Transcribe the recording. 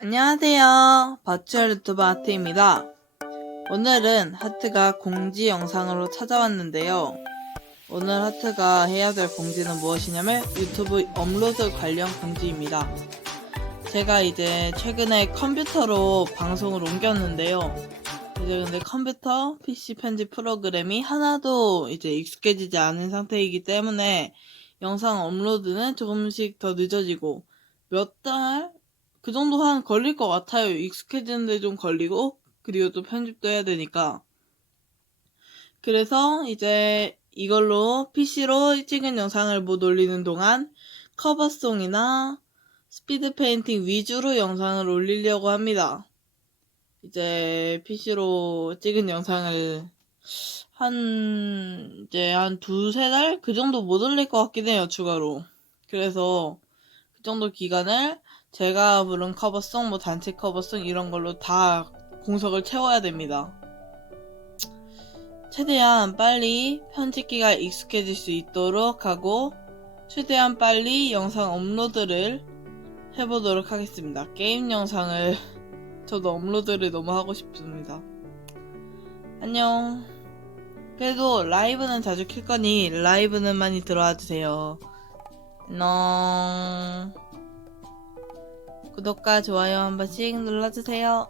안녕하세요. 버추얼 유튜버 하트입니다. 오늘은 하트가 공지 영상으로 찾아왔는데요. 오늘 하트가 해야 될 공지는 무엇이냐면 유튜브 업로드 관련 공지입니다. 제가 이제 최근에 컴퓨터로 방송을 옮겼는데요. 이제 근데 컴퓨터, PC 편집 프로그램이 하나도 이제 익숙해지지 않은 상태이기 때문에 영상 업로드는 조금씩 더 늦어지고 몇 달, 그 정도 한 걸릴 것 같아요. 익숙해지는데 좀 걸리고, 그리고 또 편집도 해야 되니까. 그래서 이제 이걸로 PC로 찍은 영상을 못 올리는 동안 커버송이나 스피드 페인팅 위주로 영상을 올리려고 합니다. 이제 PC로 찍은 영상을 한, 이제 한 두세 달? 그 정도 못 올릴 것 같긴 해요, 추가로. 그래서 그 정도 기간을 제가 부른 커버송, 뭐 단체 커버송 이런 걸로 다 공석을 채워야 됩니다. 최대한 빨리 편집기가 익숙해질 수 있도록 하고 최대한 빨리 영상 업로드를 해보도록 하겠습니다. 게임 영상을 저도 업로드를 너무 하고 싶습니다. 안녕. 그래도 라이브는 자주 킬 거니 라이브는 많이 들어와 주세요. 안녕. 구독과 좋아요 한 번씩 눌러주세요.